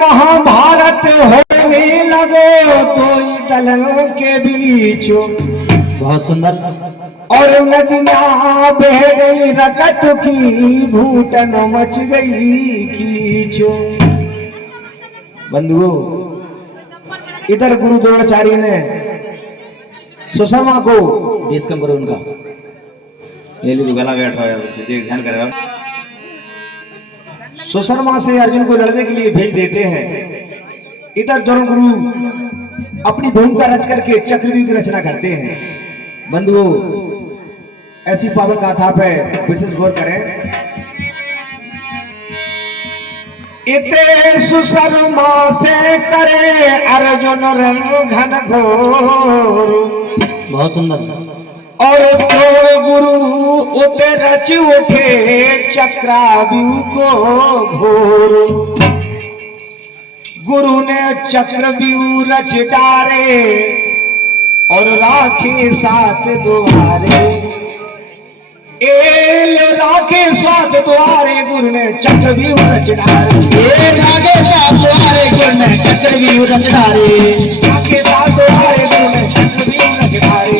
महाभारत होने लगो दो दलों के बीच। बहुत सुंदर। और नदियां बह गई रकत की, घूटन मच गई कीचो। बंधुओं, इधर गुरु द्रोणाचार्य ने सुषमा को बीस कम करो उनका। ये लीजिए गला बैठ रहा है, ध्यान करेगा। सुशर्मा से अर्जुन को लड़ने के लिए भेज देते हैं। इधर दोनों गुरु अपनी भूमिका रच करके चक्रव्यूह की रचना करते हैं। बंधुओं, ऐसी पावन गाथा पे विशेष गौर करें। इते सुशर्मा से करे अर्जुन रंग घन घोर। बहुत सुंदर। और द्रोण गुरु उते रच उठे चक्रव्यूह को घोर। गुरु ने चक्रव्यूह रच डारे और राखे सात द्वारे। एल राखे सात द्वारे गुरु ने चक्रव्यूह रच डारे। राखे सात द्वारे गुरु ने चक्रव्यूह रच डारे। राखे सात द्वारे गुरु ने चक्रव्यूह रच डारे।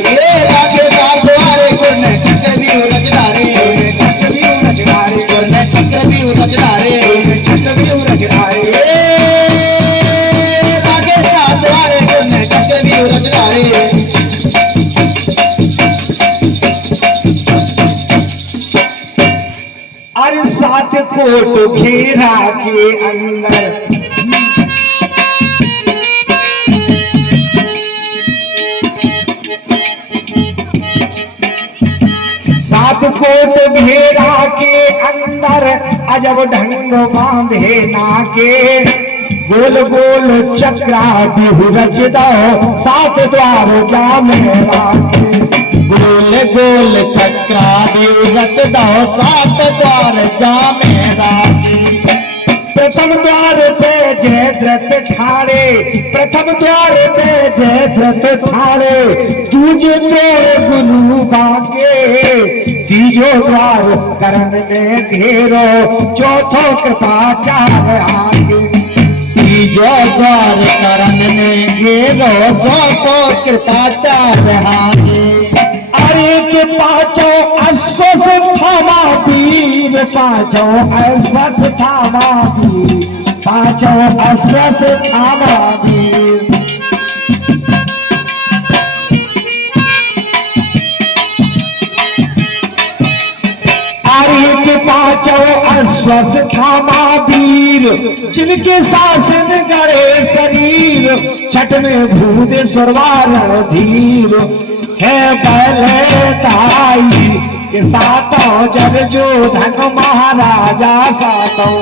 राखे सात द्वारे गुरु ने चक्रव्यूह रच डारे। चक्रव्यूह रच डारे। गुरु ने चक्रव्यूह रच डारे। चक्रव्यूह रच डारे। राखे सात द्वारे गुरु ने चक्रव्यूह रच डारे। अरे सात कोट घेरा के अंदर सात कोट घेरा के अंदर अजब ढंग बांधे नाके। गोल गोल चक्रव्यूह रच दो सात द्वार जामे राखे। गोल गोल चक्रव्यूह रच दो सात द्वार जामे राखे। प्रथम द्वार पे जयद्रथ ठाड़े। प्रथम द्वार पे जयद्रथ ठाड़े। दूजे द्वार गुरु बाके। तीजो द्वार करण ने घेरो। चौथो कृपाचार्य आगे। तीजो द्वार करण ने घेरो। चौथो कृपाचार्य आगे। अरे के पाछो अश्वत्थ थामा वीर। पाछो अश्वत्थ थामा वीर। पाछो अश्वत्थ थामा वीर। अरे के पाछो अश्वत्थ थामा वीर। जिनके शासन गड़े शरीर। छठ में भूत स्वर्वारण धीर। है बलदाई के सातों जन जो धन महाराजा सातों।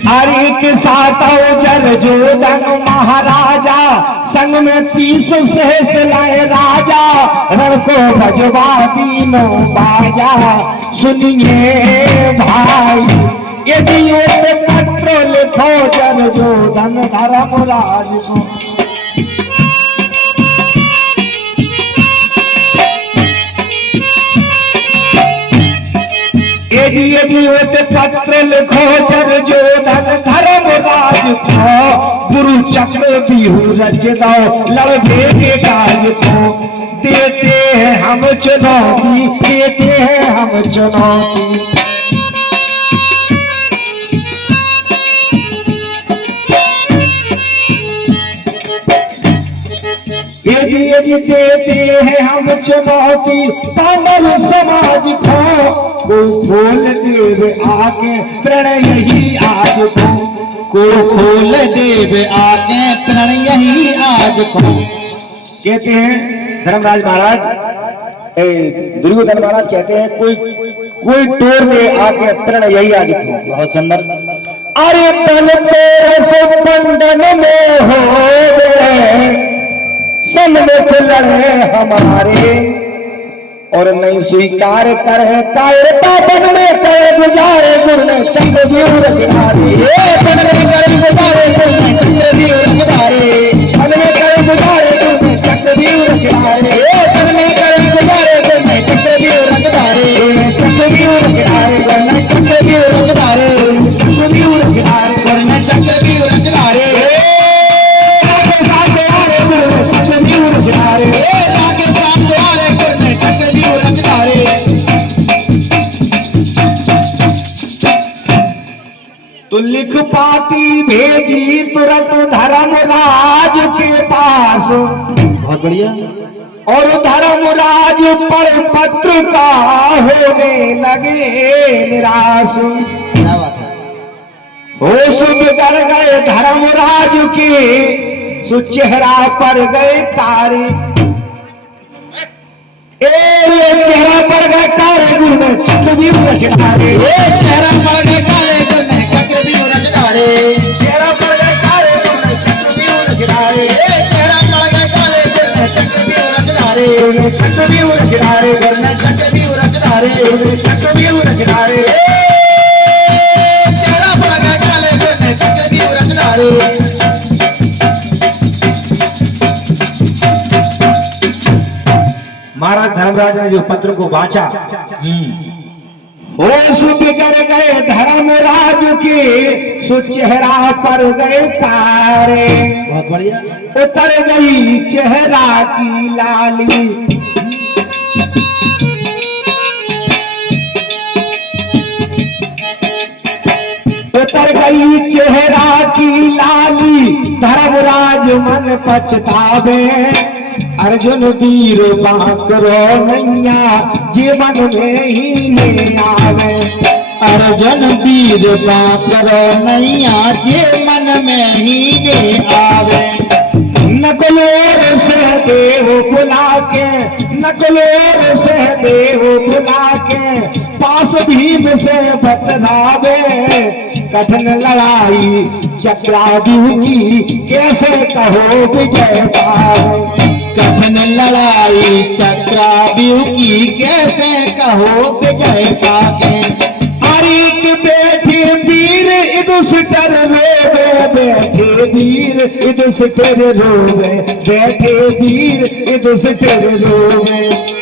हरि के सातों जर जो धन महाराजा। संग में 30 सहस लाए राजा। रण को भजवा तीनों बाजा। सुनिए भाई यदि पत्र लिखो जर जो धन धर्मराज को। यदि पत्र लिखो जर जो धन धर्मराज को। गुरु चक्रव्यूह रच दो लड़के के काज को। देते हैं हम चुनौती। देते हैं हम चुनौती। यदि देते हैं हम चुनौती। पांडव समाज को खोल देव आगे प्रणय ही आज को खोल देव आगे प्रणय ही आज को। कहते हैं धर्मराज महाराज, दुर्योधन महाराज कहते हैं कोई तोड़ दे आगे प्रणय ही आज को। बहुत सुंदर। अरे पल तेरे बंधन में हो सन्मुख लड़े हमारे। और नहीं स्वीकार करे कायरता बन में करे गुजारे गुर ने चंद्रदेव रखधारे बन में करे गुजारे गुर ने चंद्रदेव रखधारे बन में करे गुजारे गुर ने चंद्रदेव रखधारे बन में करे गुजारे गुर ने चंद्रदेव रखधारे चंद्रदेव रखधारे गुर ने चंद्रदेव रखधारे चंद्रदेव रखधारे गुर ने चंद्रदेव रखधारे तो लिख पाती भेजी तुरंत धर्मराज के पास। बहुत बढ़िया। और धर्मराज पर पत्र का होने लगे निराश। क्या बात है। होश बिगड़ गए धर्मराज के, सो चेहरा पर गए कारे। चेहरा पर गए कारे गुरु ने चक्रव्यूह रचनारे। चेहरा पर गए कारे गुरु ने चक्रव्यूह रचनारे। चेहरा पर गए कारे गुरु ने चक्रव्यूह रचनारे। चेहरा पर गए कारे गुरु ने चक्रव्यूह रचनारे। चक्रव्यूह रचनारे गुरु ने चक्रव्यूह रचनारे। चक्रव्यूह रचनारे चेहरा पर गए कारे गुरु ने चक्रव्यूह रचनारे। महाराज धर्मराज ने जो पत्र को वाचा, होश बिगड़ गए धर्मराज के, सो चेहरा पर गए कारे। बहुत बढ़िया। उतर गई चेहरा की लाली। उतर गई चेहरा की लाली, धर्मराज मन पछतावे। अर्जुन वीर बांकरो नैया, जीवन में ही ने आवे। अर्जुन वीर बांकरो नैया, जे मन में ही ने आवे। नकुलोर से देव बुला के, नकुलोर से देव बुला के, पास भीम से बतलावे। कठिन लड़ाई चक्राव्यूह की, कैसे कहो विजय पावे। कठिन लड़ाई चक्राव्यूह की, कैसे कहो विजय पावे। अरिक बैठे वीर युधिष्ठिर रोवे, बैठे वीर युधिष्ठिर रोवे, बैठे वीर युधिष्ठिर रोवे।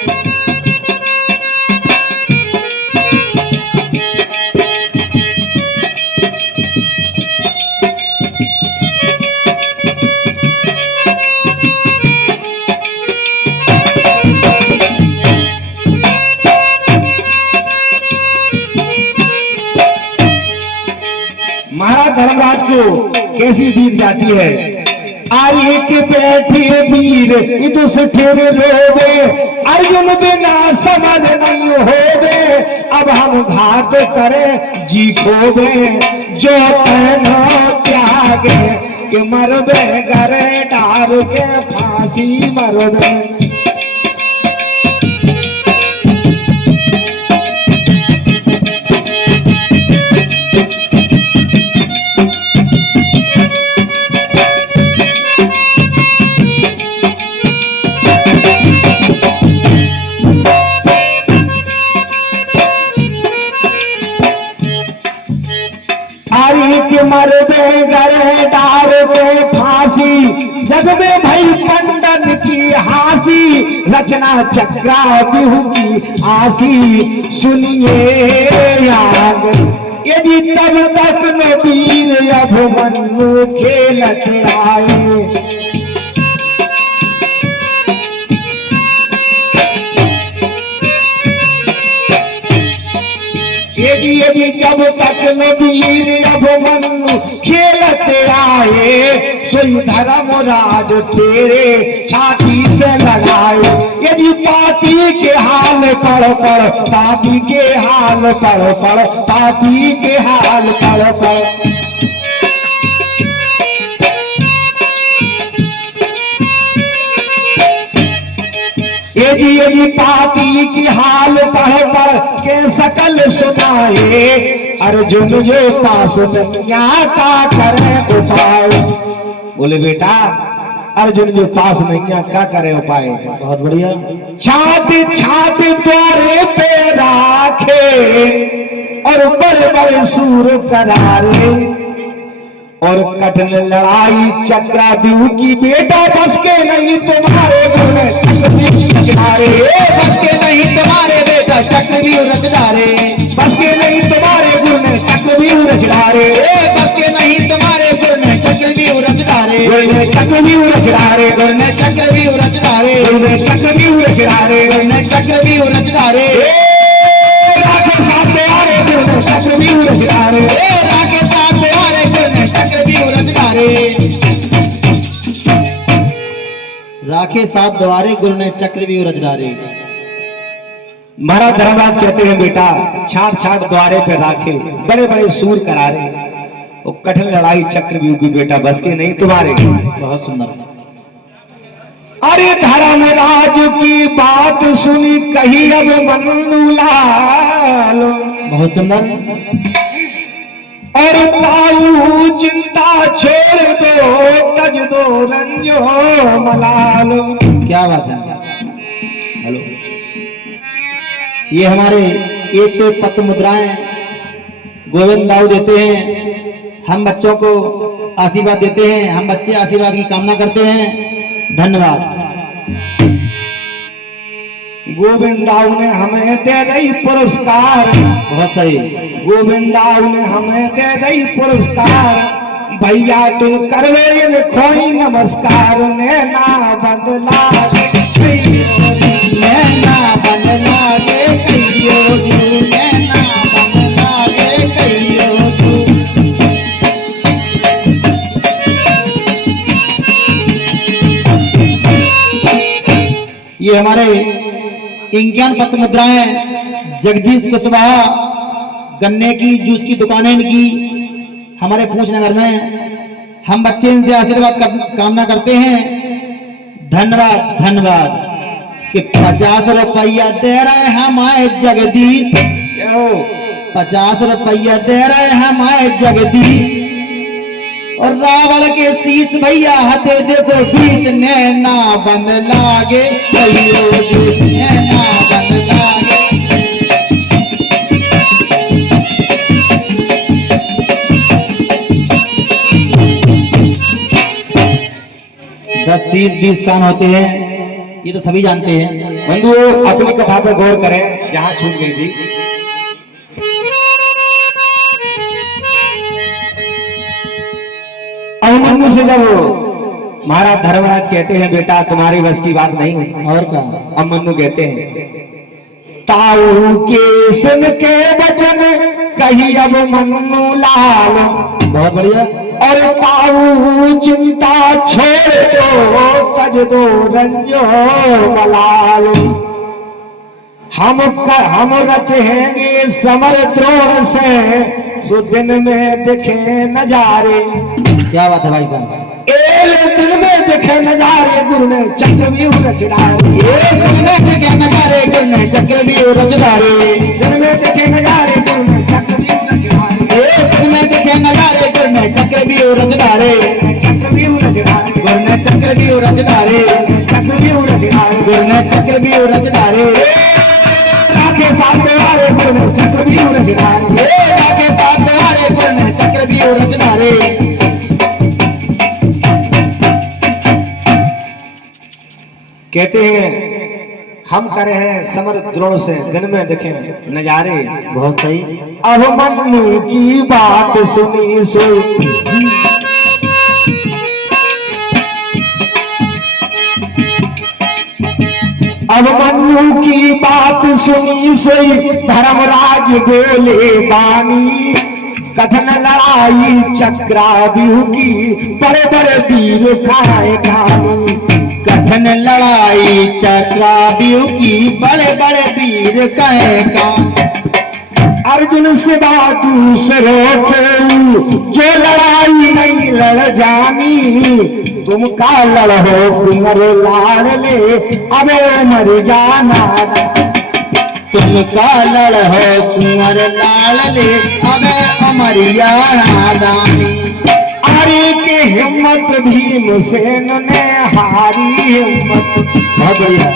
महाराज धर्मराज को कैसी बीत जाती है। आर्य के बैठे वीर युधिष्ठिर रोवे, अर्जुन बिना समझ नहीं होवे। अब हम घात करें जी खोवे, जो कहना त्यागे कि मरबे गरे डार के फांसी मरबे। के मरबे गरे डार पे फांसी, जग में भई खंडन की हासी। रचना चक्राव्यूह की आसी, सुनिए याद यदि तब तक न वीर अभिमन्यु खेलत आए। यदि जब तक न वीर अभिमन्यु खेलत आए, सोई धर्मराज तेरे छाती से लगाए। यदि पाती के हाल पढ़ पढ़, पाती के हाल पढ़ पढ़, पाती के हाल पढ़ पढ़। यदि पाती की हाल पढ़ पढ़ के सकल सुनाए। अर्जुन जो पास दुनिया का करे उपाय। बोले बेटा अर्जुन जो पास नहीं है क्या करे उपाय। बहुत बढ़िया। छाती छाती द्वारे पे राखे और बड़े बड़े सूर करारे और कठिन लड़ाई चक्रव्यूह की बेटा बस के नहीं तुम्हारे चक्रव्यूह रचनारे, बस के नहीं तुम्हारे बेटा चक्रव्यूह रचनारे, बस के नहीं तुम्हारे गुरु ने चक्रव्यूह रचनारे, बस के नहीं तुम्हारे गुरु ने चक्रव्यूह रचनारे, गुरु ने चक्रव्यूह रचनारे, गुरु ने चक्रव्यूह रचनारे, गुरु ने चक्रव्यूह रचनारे, गुरु ने चक्रव्यूह रचनारे, राखे साथ प्यारे गुरु ने चक्रव्यूह रचनारे, राखे साथ तुम्हारे गुरु ने चक्रव्यूह रचनारे, राखे साथ द्वारे गुरु ने चक्रव्यूह रचनारे। महाराज धर्मराज कहते हैं बेटा छाट छाट द्वारे पे राखे बड़े बड़े सूर करारे और कठिन लड़ाई चक्रव्यूह की बेटा बस के नहीं तुम्हारे। बहुत सुंदर। अरे धर्मराज की बात सुनी कही अब मन्नू लाल, बहुत सुंदर। और ताऊ चिंता छोड़ दो तज दो रंजो मलाल। क्या बात है। हेलो, ये हमारे 101 पत्र मुद्राएं गोविंद दाऊ देते हैं, हम बच्चों को आशीर्वाद देते हैं, हम बच्चे आशीर्वाद की कामना करते हैं। धन्यवाद। गोविंदाऊ ने हमें दे दई पुरस्कार, बहुत सही। गोविंदाऊ ने हमें दे दई पुरस्कार, भैया तुम करवे इन खोई नमस्कार। नैना बंदला नैना बन लागे कहियो तू, नैना बन लागे कहियो तू। ये हमारे इंक्यान पत्र मुद्राएं जगदीश कुशवाहा, गन्ने की जूस की दुकानें इनकी हमारे पूछ नगर में, हम बच्चे इनसे आशीर्वाद कामना करते हैं। धन्यवाद धन्यवाद। कि 50 रुपया दे रहे हमारे जगदीश, 50 रुपया दे रहे हमारे जगदीश, और रावण के शीश भैया हथे देखो 20। नैना बंद लागे कहियो तू, नैना बंद लागे। 10 शीश 20 कान होते हैं, ये तो सभी जानते हैं। बंधु अपनी कथा पर गौर करें जहां छूट गई थी। अभिमन्यु से जब महाराज धर्मराज कहते हैं बेटा तुम्हारी बस की बात नहीं है, और क्या। अभिमन्यु कहते हैं ताऊ के सुन के वचन कही अब मन्नू लाल। बहुत बढ़िया। और ताऊ चिंता छोड़ दो तज दो रंजो मलाल। हम रचेंगे समर द्रोण से सो दिन में दिखे नजारे। क्या बात है भाई साहब। दिन में दिखे नजारे गुरु ने चक्रव्यूह रचनारे। दिन में दिखे नजारे गुरु ने चक्रव्यूह रचनारे। दिन में दिखे नजारे गुरु ने चक्रव्यूह रचनारे। दिन में दिखे नजारे गुरु ने चक्रव्यूह रचनारे। चक्रव्यूह रचनारे गुरु ने चक्रव्यूह रचनारे। चक्रव्यूह रचनारे गुरु ने चक्रव्यूह रचनारे। राखे साथ द्वारे गुरु ने चक्रव्यूह रचनारे। राखे साथ द्वारे गुरु ने चक्रव्यूह रचनारे। कहते हैं हम करे हैं समर द्रोण से दिन में देखे नजारे। बहुत सही। अभिमन्यु की बात सुनी सोई अभिमन्यु की बात सुनी सोई धर्मराज बोले बानी। कठिन लड़ाई चक्रव्यूह की बड़े बड़े वीर खाए खानी। कठिन लड़ाई चक्रव्यूह की बड़े बड़े वीर कहे कान। अर्जुन सिवा दूसरों को जो लड़ाई नहीं लड़ जानी। तुम का लड़ो कुंवर लाड़ ले अबे मर जाना। तुम का लड़ो कुंवर लाल ले अबे अमरिया दानी। हारी की हिम्मत भीमसेन ने हारी हिम्मत। बहुत बढ़िया।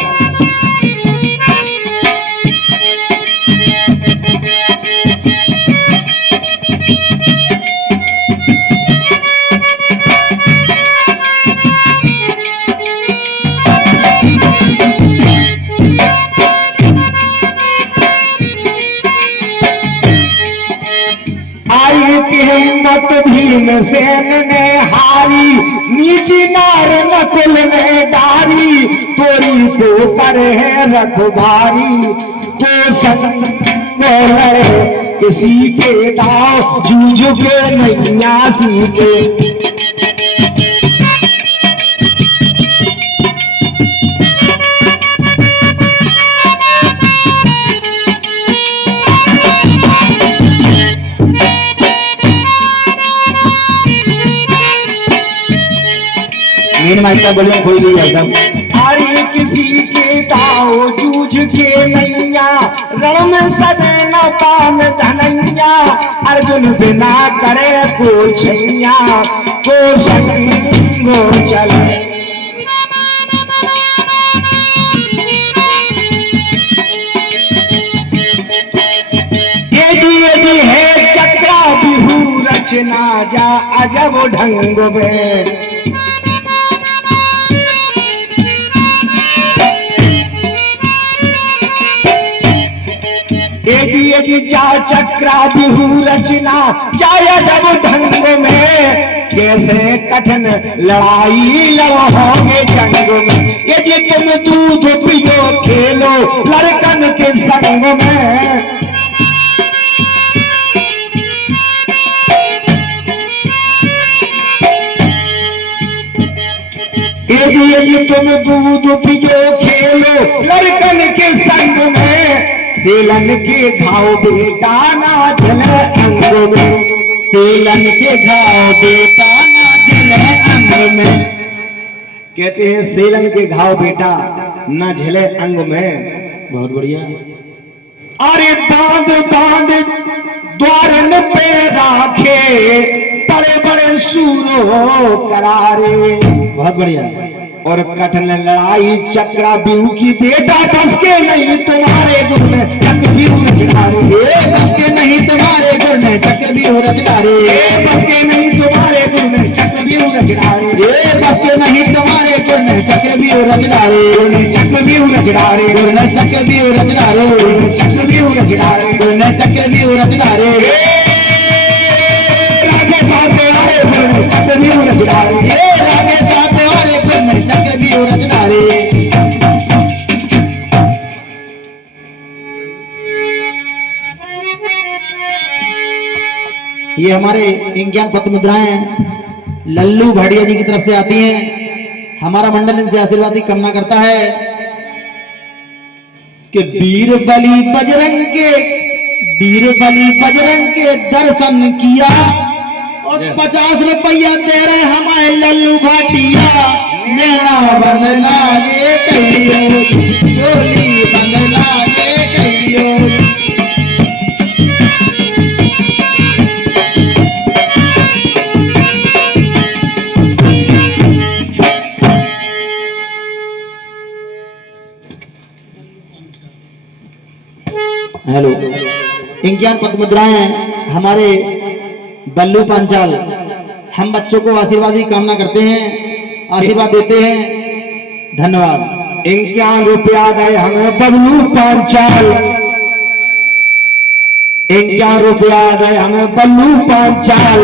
हिम्मत भीमसेन ने हारी, नीची नार नकुल ने डारी, तोरी को करे रखबारी, को संग लड़े किसी के दाव, जूझ के नैयासी के। माइका बोलिए खोल दी जाए सब। अरे किसी के दाव जूझ के नैया, रण में सदे न पान धनैया, अर्जुन बिना करे को छैया, को संगो चले। ये है चक्रा बिहू रचना जा अजब ढंग में। जी जा चक्रा बिहू रचना जाया जब ढंग में, कैसे कठिन लड़ाई लड़ोगे जंग में। ये जी तुम दूध पियो खेलो लड़कन के संग में। ये जी तुम दूध पियो खेलो लड़कन के संग में, सेलन के घाव बेटा ना जले अंग में। सेलन के घाव बेटा ना जले अंग में। कहते हैं सेलन के घाव बेटा ना झले अंग में। बहुत बढ़िया। अरे बांध बांध द्वारन पे राखे, बड़े बड़े सूरो करारे। बहुत बढ़िया। और कठिन लड़ाई चक्रा बिहू की बेटा, बस के नहीं तुम्हारे गुण चक्रव्यूह रचनारे। बस के नहीं तुम्हारे गुण चक्रव्यूह रचनारे। बस के नहीं तुम्हारे गुण चक्रव्यूह रचनारे। बस के नहीं तुम्हारे गुण चक्रव्यूह रचनारे। चक्रव्यूह रचनारे। चक्रव्यूह रचनारे। चक्रव्यूह रचनारे। चक्रव्यूह रचनारे। रागे साथ आए गुण चक्रव्यूह रचनारे। रागे साथ आए गुण चक्रव्यूह रचनारे। ये हमारे इंज्ञान पत्र मुद्राएं लल्लू भाटिया जी की तरफ से आती हैं। हमारा मंडल इनसे आशीर्वाद की कामना करता है कि वीर बली बजरंग के दर्शन किया और 50 रुपया दे रहे हमारे लल्लू भाटिया। नैना बंद लागे कहियो, चोली बंद लागे कहियो। हेलो। इंज्ञान पत्र मुद्राएं हमारे बल्लू पांचाल हम बच्चों को आशीर्वाद की कामना करते हैं, आशीर्वाद देते हैं। धन्यवाद। 51 रुपया दे हमें बल्लू पांचाल। 51 रुपया दे हमें बल्लू पांचाल।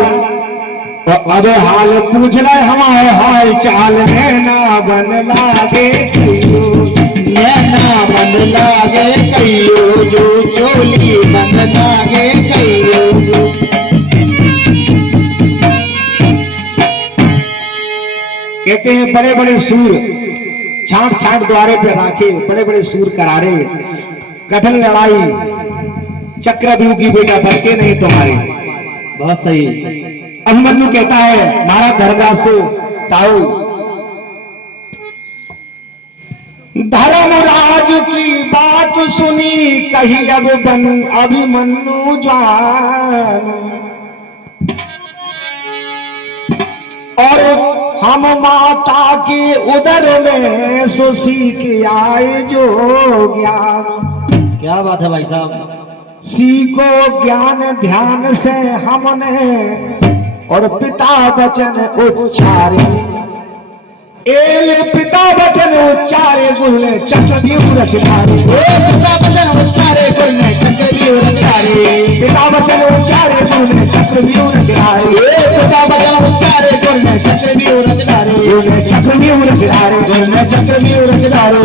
और अब हाल पूछ रहे हमारे हाल चाल। नैना बन लागे कहियो, नैना बन लागे कहियो जो, चोली बन लागे कहियो जो। कहते हैं बड़े बड़े सूर छाट छाट द्वारे पे राखे, बड़े बड़े सूर करारे, कठिन लड़ाई चक्रव्यूह की बेटा बस के नहीं तुम्हारे। बहुत सही। अभिमन्यु कहता है महाराज धर्मराज से, ताऊ धर्मराज की बात सुनी कही अब अभिमन्यु जान। और हम माता के उदर में सो सीख आए जो ज्ञान। क्या बात है भाई साहब। सीखो ज्ञान ध्यान से हमने और पिता वचन उच्चारे। एल पिता वचन उच्चारे गुरु ने चक्रव्यूह रचनारे। पिता वचन उच्चारे गुरु ने चक्रव्यूह रचनारे। पिता वचन उच्चारे गुरु ने चक्रव्यूह रचनारे। पिता वचन उच्चारे गुरु ने चक्रव्यूह रचनारे। गुरु ने चक्रव्यूह रचनारे। गुरु ने चक्रव्यूह रचनारे।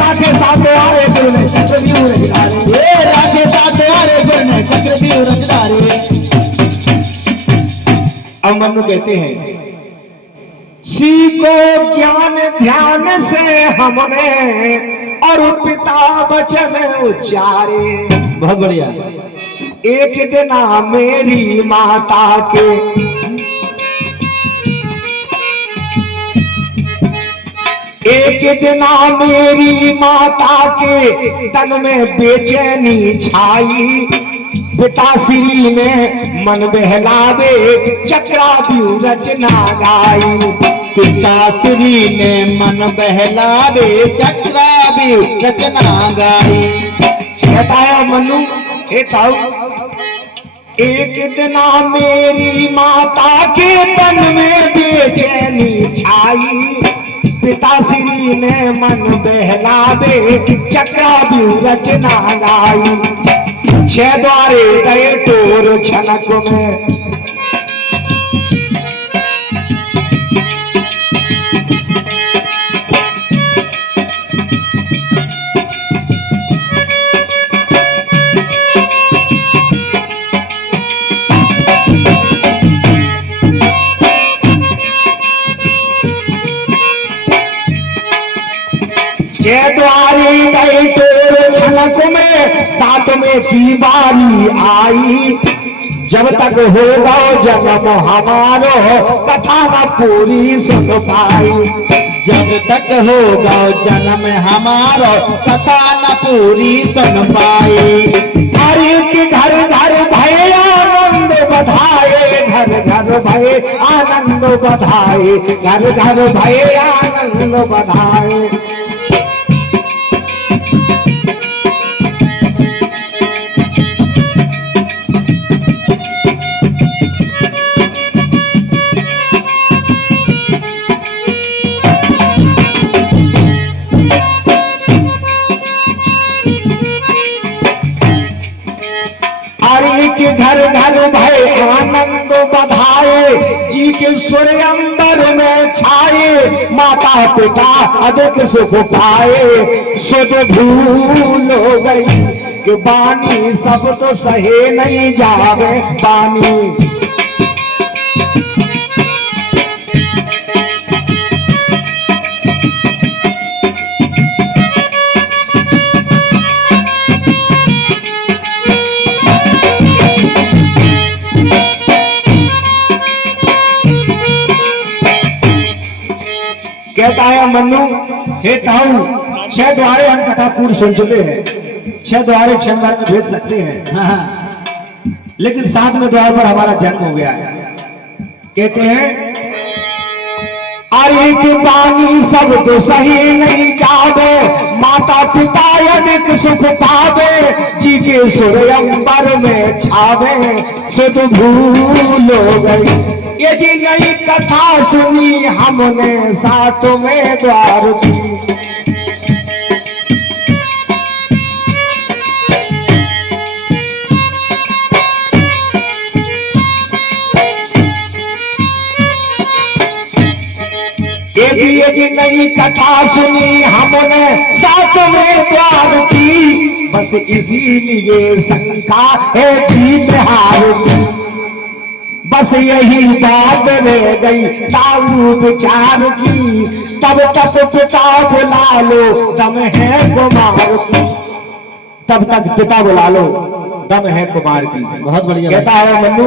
राधे साथ आए गुरु ने चक्रव्यूह रचनारे। राधे साथ आए गुरु ने चक्रव्यूह रचनारे। अब मनु कहते हैं सीखो ज्ञान ध्यान से हमने और पिता वचन उच्चारे। बहुत बढ़िया। एक दिन मेरी माता के एक दिन मेरी माता के तन में बेचैनी छाई। पिताश्री ने मन बहलावे चक्रव्यूह रचना गाई। पिताश्री ने मन बहलावे चक्रव्यूह रचना गाई। कहता है मनु हे ताऊ एक दिन मेरी माता के तन में बेचैनी छाई। पिताश्री ने मन बहलावे चक्रव्यूह रचना गाई। 6 द्वारे गए टोर छनक में द्वारे गए टोर छनक में 7वें की बारी आई। जब तक होगा जन्म हमारो कथा न पूरी सुन पाई। जब तक होगा जन्म हमारो कथा न पूरी सुन पाई। हरि के घर घर भय आनंद बधाए। घर घर भय आनंद बधाए। घर घर भय आनंद बधाए। के घर घर भय आनंद बधाए। जी के सूर्य अंबर में छाए। माता पिता अधिक सुख पाए। सुध भूल हो गई कि बानी सब तो सहे नहीं जावे बानी। कहता है मनु हे ताऊ 6 द्वारे हम कथा पूर्ण सुन चुके हैं। 6 द्वारे 6 बार में भेज सकते हैं। हाँ। लेकिन 7वें द्वार पर हमारा जन्म हो गया है। कहते हैं अरे की बानी सब तो सही नहीं जावे। माता पिता अधिक सुख पावे। जी के सूर्य अंबर में छावे। सुध भूल हो गई ये जी नई कथा सुनी हमने 7वें द्वार की। ये जी नई कथा सुनी हमने 7वें द्वार की। बस इसीलिए शंका है जीत हार की। बस यही बात रह गई ताऊ विचार की। तब तक पिता बुला लो दम है कुमार की। तब तक पिता बुला लो दम है कुमार की। बहुत बढ़िया। कहता है मनु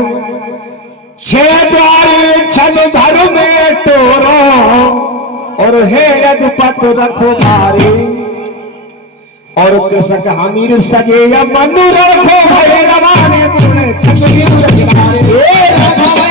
6 द्वारे छन भर में टोरो। और हे यदुपत रखवारे। और कृषक हमीर सजे या मनु रखो भय रवाने गुरु ने चक्रव्यूह रचनारे।